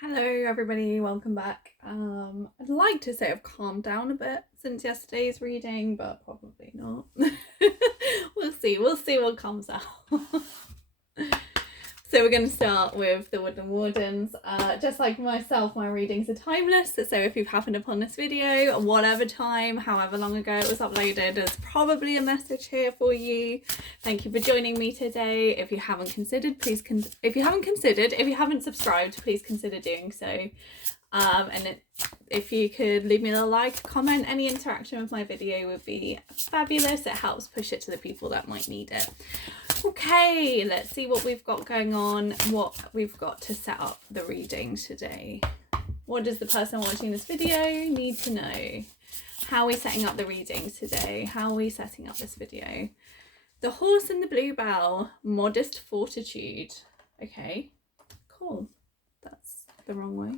Hello everybody, welcome back. I'd like to say I've calmed down a bit since yesterday's reading, but probably not. We'll see what comes out. So we're going to start with the Woodland Wardens. Just like myself, my readings are timeless, so if you've happened upon this video at whatever time, however long ago it was uploaded, there's probably a message here for you. Thank you for joining me today. If you haven't considered, if you haven't subscribed, please consider doing so. If you could leave me a like, comment, any interaction with my video would be fabulous. It helps push it to the people that might need it. Okay, let's see what we've got going on, what we've got to set up the reading today. What does the person watching this video need to know? How are we setting up the readings today? How are we setting up this video? The Horse and the Bluebell, Modest Fortitude. Okay, cool. That's the wrong way.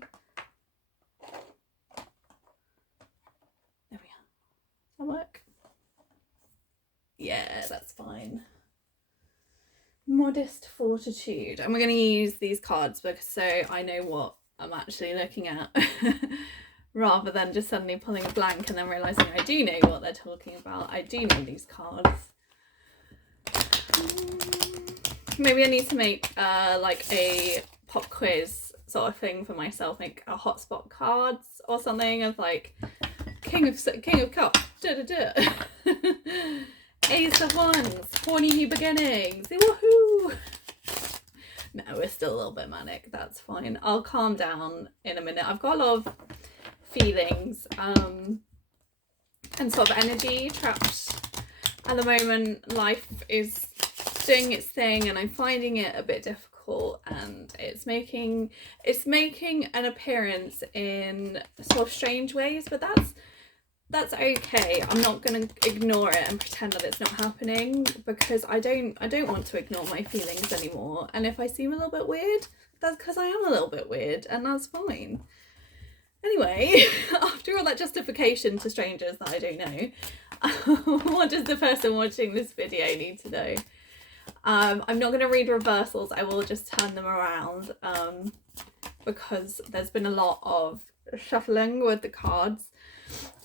There we are. Does that work? Yeah, that's fine. Modest Fortitude. And we're going to use these cards because so I know what I'm actually looking at rather than just suddenly pulling a blank and then realising I do know what they're talking about. I do know these cards. Maybe I need to make like a pop quiz sort of thing for myself, make a hotspot cards or something of like King of Cups, Ace of Wands, Horny New Beginnings, woohoo! No, we're still a little bit manic, that's fine. I'll calm down in a minute. I've got a lot of feelings and sort of energy trapped at the moment. Life is doing its thing and I'm finding it a bit difficult, and it's making an appearance in sort of strange ways, but that's okay. I'm not going to ignore it and pretend that it's not happening, because I don't want to ignore my feelings anymore. And if I seem a little bit weird, that's because I am a little bit weird, and that's fine. Anyway, after all that justification to strangers that I don't know, what does the person watching this video need to know? I'm not going to read reversals. I will just turn them around because there's been a lot of shuffling with the cards.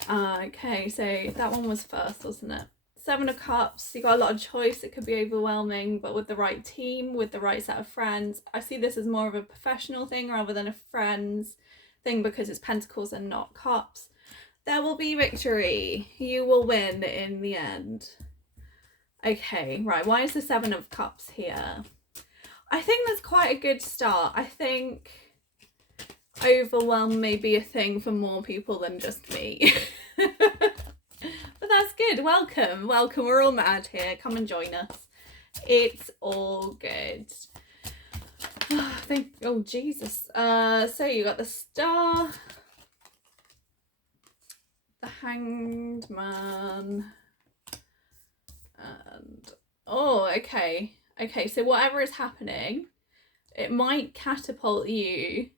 Okay, so that one was first, wasn't it? Seven of Cups, you got a lot of choice. It could be overwhelming, but with the right team, with the right set of friends, I see this as more of a professional thing rather than a friends thing, because it's Pentacles and not Cups. There will be victory. You will win in the end. Okay, right, why is the Seven of Cups here? I think that's quite a good start. I think overwhelm may be a thing for more people than just me. But that's good. Welcome. We're all mad here. Come and join us. It's all good. Oh Jesus. So you got the Star, the Hanged Man, and oh, okay, so whatever is happening, it might catapult you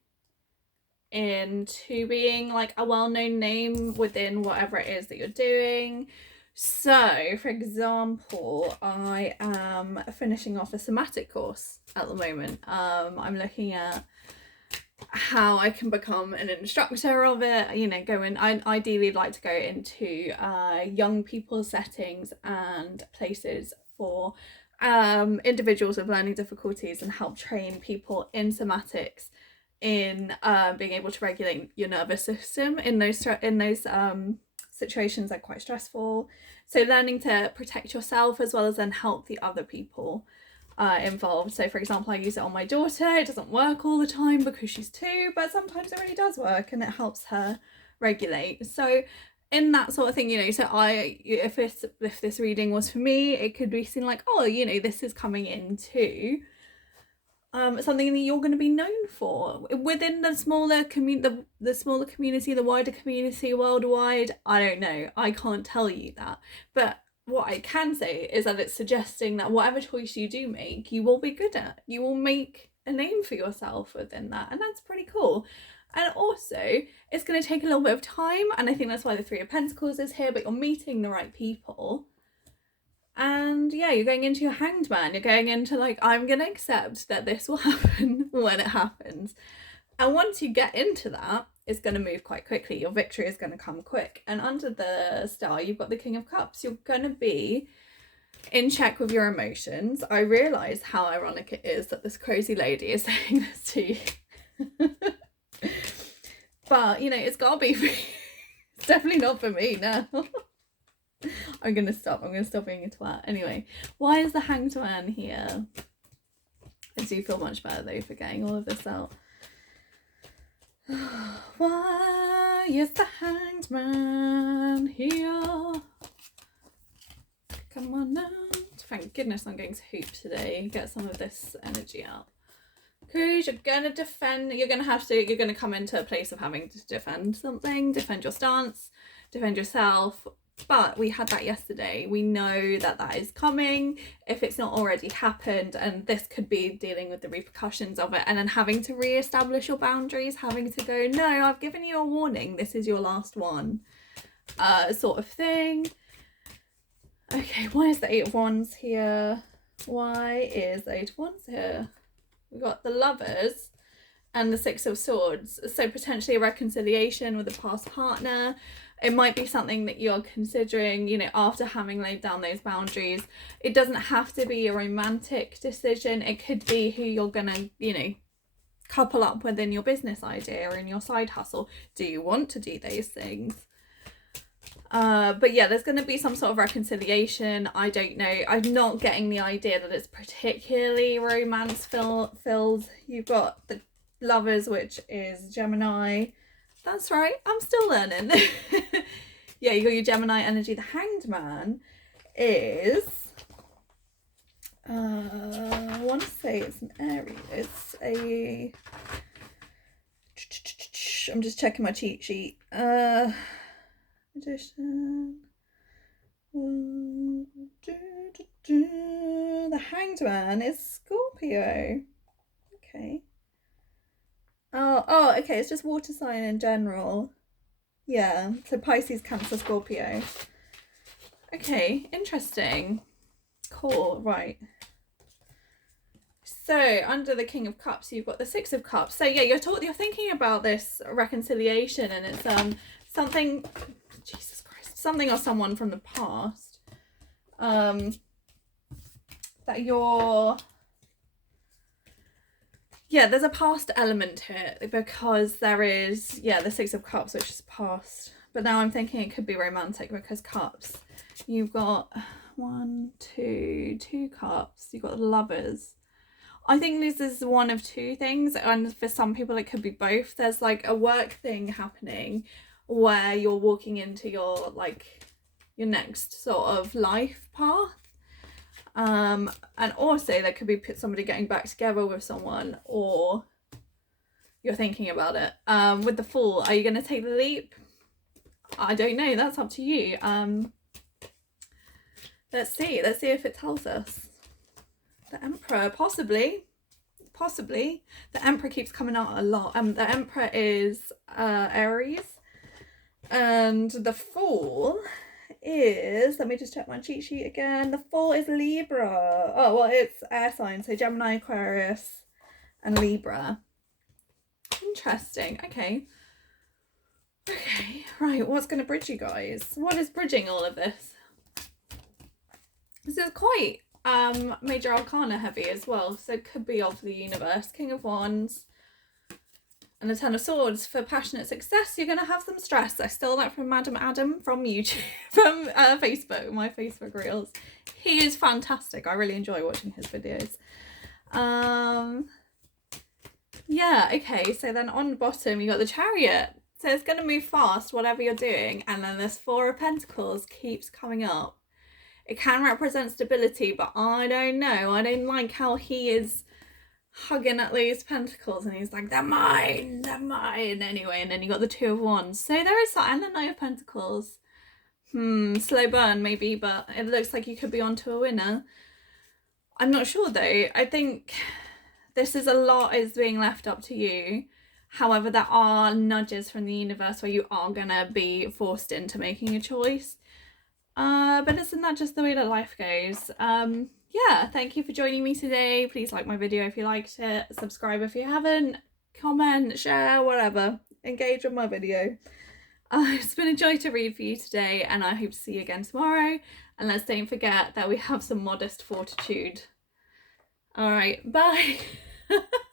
into being like a well-known name within whatever it is that you're doing. So for example, I am finishing off a somatic course at the moment. I'm looking at how I can become an instructor of it, you know, I ideally like to go into young people settings and places for individuals with learning difficulties, and help train people in somatics in being able to regulate your nervous system in those situations that are quite stressful. So learning to protect yourself as well as then help the other people involved. So for example, I use it on my daughter. It doesn't work all the time because she's 2, but sometimes it really does work and it helps her regulate. So in that sort of thing, you know, so if this reading was for me, it could be seen like, oh, you know, this is coming into something that you're going to be known for within the smaller community, the wider community worldwide. I don't know, I can't tell you that, but what I can say is that it's suggesting that whatever choice you do make, you will be good at. You will make a name for yourself within that, and that's pretty cool. And also, it's going to take a little bit of time, and I think that's why the Three of Pentacles is here, but you're meeting the right people. And yeah, you're going into your Hanged Man. You're going into like, I'm going to accept that this will happen when it happens. And once you get into that, it's going to move quite quickly. Your victory is going to come quick. And under the Star, you've got the King of Cups. You're going to be in check with your emotions. I realise how ironic it is that this crazy lady is saying this to you. But, you know, it's got to be for you. It's definitely not for me now. I'm going to stop being a twat. Anyway, why is the Hanged Man here? I do feel much better though for getting all of this out. Why is the Hanged Man here? Come on now. Thank goodness I'm going to hoop today. Get some of this energy out. Because you're going to defend. You're going to come into a place of having to defend something. Defend your stance. Defend yourself. But we had that yesterday. We know that that is coming if it's not already happened, and this could be dealing with the repercussions of it, and then having to re-establish your boundaries, having to go, no, I've given you a warning, this is your last one, sort of thing. Okay, why is the Eight of Wands here? Why is the Eight of Wands here? We've got the Lovers and the Six of Swords, so potentially a reconciliation with a past partner. It might be something that you're considering, you know, after having laid down those boundaries. It doesn't have to be a romantic decision. It could be who you're going to, you know, couple up with in your business idea or in your side hustle. Do you want to do those things? But yeah, there's going to be some sort of reconciliation. I don't know. I'm not getting the idea that it's particularly romance filled. You've got the Lovers, which is Gemini. That's right, I'm still learning. Yeah, you got your Gemini energy. The Hanged Man is, I want to say it's an Aries. It's a, I'm just checking my cheat sheet. Magician. The Hanged Man is Scorpio. Okay. Oh, okay, it's just water sign in general. Yeah, so Pisces, Cancer, Scorpio. Okay, interesting. Cool, right. So, under the King of Cups, you've got the Six of Cups. So, yeah, you're thinking about this reconciliation, and it's something, Jesus Christ, something or someone from the past that you're... Yeah, there's a past element here because there is, yeah, the Six of Cups, which is past. But now I'm thinking it could be romantic because cups. You've got two cups. You've got the Lovers. I think this is one of two things. And for some people, it could be both. There's like a work thing happening where you're walking into your, like, your next sort of life path. And also there could be somebody getting back together with someone, or you're thinking about it. With the Fool, are you going to take the leap? I don't know, that's up to you. Let's see if it tells us. The Emperor, possibly. The Emperor keeps coming out a lot. The Emperor is Aries, and the Fool is, let me just check my cheat sheet again. The Fool is Libra. Oh, well, it's air signs, so Gemini, Aquarius, and Libra. Interesting. Okay, right, what's going to bridge you guys? What is bridging all of this? This is quite major arcana heavy as well, so it could be of the universe. King of Wands and the Ten of Swords. For passionate success, you're going to have some stress. I stole that from Madam Adam from YouTube, from Facebook, my Facebook reels. He is fantastic. I really enjoy watching his videos. Yeah, okay, so then on the bottom you got the Chariot. So it's going to move fast, whatever you're doing. And then this Four of Pentacles keeps coming up. It can represent stability, but I don't know. I don't like how he is hugging at these pentacles and he's like, they're mine. Anyway, and then you got the Two of Wands. So there is that, and the Knight of Pentacles. Slow burn maybe, but it looks like you could be onto a winner. I'm not sure though. I think this is a lot is being left up to you. However, there are nudges from the universe where you are gonna be forced into making a choice. But isn't that just the way that life goes? Yeah, thank you for joining me today. Please like my video if you liked it. Subscribe if you haven't. comment, share, whatever. Engage with my video. It's been a joy to read for you today, and I hope to see you again tomorrow. And let's don't forget that we have some modest fortitude. All right, bye.